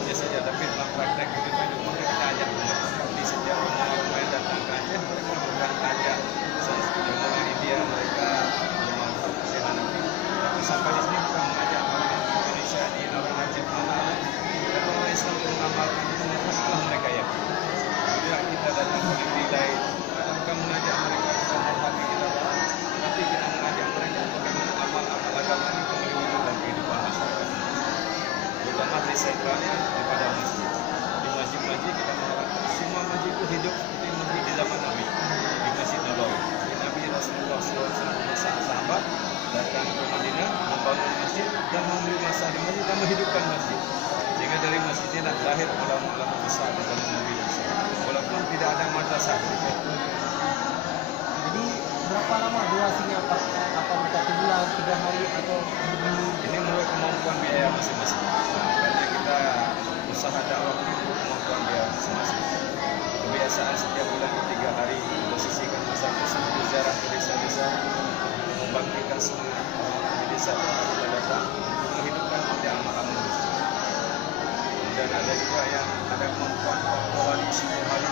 diamnya saja, tapi dalam praktek kehidupan rumah kita ajak mereka. Di setiap orang yang datang ke Aceh, mereka bukan ajak seperti orang India, mereka memantau kasihan Nabi. Tapi sampai di sini bukan mengajak orang Indonesia di orang Aceh mengamalkan, dan orang Islam mengamalkan itu itulah mereka yakin. Tidak kita datang ke nilai, kita bukan mengajak mereka kita menghormati kita, tapi kita mengajak mereka bagaimana amal-amal agama ini menunjukkan dalam kehidupan masyarakat. Terutama di sentralnya daripada masjid. Di masjid-masjid kita mengharapkan semua masjid itu hidup seperti masjid di zaman Nabi, di Masjid Nabawi. Nabi Rasulullah SAW bersama sahabat datang ke Madinah membangun masjid dan memberi masalah di masjid dan menghidupkan masjid. Sehingga dari masjid ini lahir ulama-ulama besar di zaman Nabi dan sahabat. Walaupun tidak ada madrasah. Jadi berapa lama durasinya Pak? Apa mereka 3 bulan, 3 hari atau begini? Ini menurut kemampuan biaya masing-masing. Karena kita usaha dakwah itu kemampuan biaya masing-masing. Kebiasaan setiap bulan 3 hari posisikan masa khusus berziarah ke desa-desa, membangkitkan semangat orang di desa yang datang untuk menghidupkan amal-amal masjid. Dan ada juga yang ada kemampuan orang di 10 hari.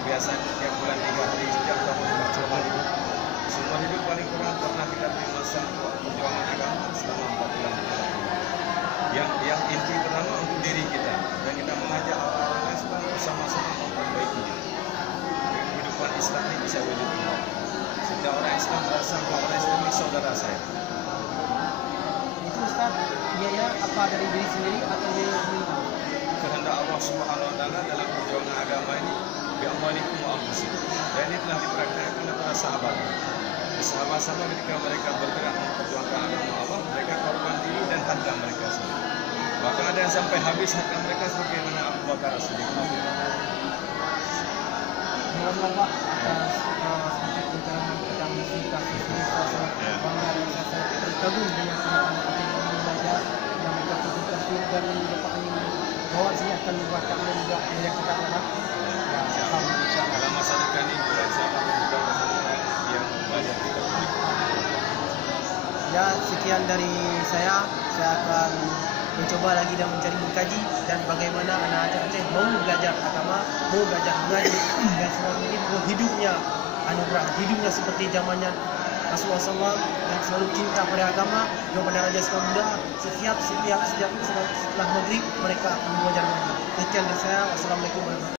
Biasanya setiap bulan 3 hari, setiap tahun 40 hari. Semua hidup paling kurang pernah kita beri masa untuk perjuangan agama selama 4 bulan. Yang inti pertama untuk diri kita, dan kita mengajak orang-orang Islam bersama-sama memperbaiki diri. Kehidupan Islam ini bisa wujud kembali. Setiap orang Islam merasa bahwa orang Islam ini saudara saya. Itu Ustaz, biaya apa dari diri sendiri atau biaya pemerintah? Kehendak Allah Subhanahu wa taala dalam perjuangan agama ini bi amwalikum wa anfusikum. Dan ini telah dipraktikkan oleh para sahabat. Sahabat-sahabat ketika mereka bergerak memperjuangkan agama Allah, mereka korban diri dan harta mereka sendiri. Bahkan ada yang sampai habis harta mereka sebagaimana Abu Bakar As-Siddiq. Alhamdulillah Pak, atas sedikit keterangan tentang misi kasus ini, saya sangat bangga dan saya sangat terkagum dengan anak-anak kita yang belajar dan mereka fokus dan Bapak ingin bawa sini akan membuat kalian juga banyak kita anak. Ya, alhamdulillah. Dalam masa depan ini bulan Syawal juga orang yang belajar kita. Ya, sekian dari saya akan mencoba lagi dan mencari mengkaji dan bagaimana anak Aceh mau belajar agama, mau belajar mengaji dan selalu ini hidupnya anugerah, hidupnya seperti zamannya Rasulullah SAW yang selalu cinta pada agama, kepada raja sekolah muda. Setiap setelah maghrib mereka akan belajar mengaji. Sekian dari saya. Wassalamualaikum warahmatullahi wabarakatuh.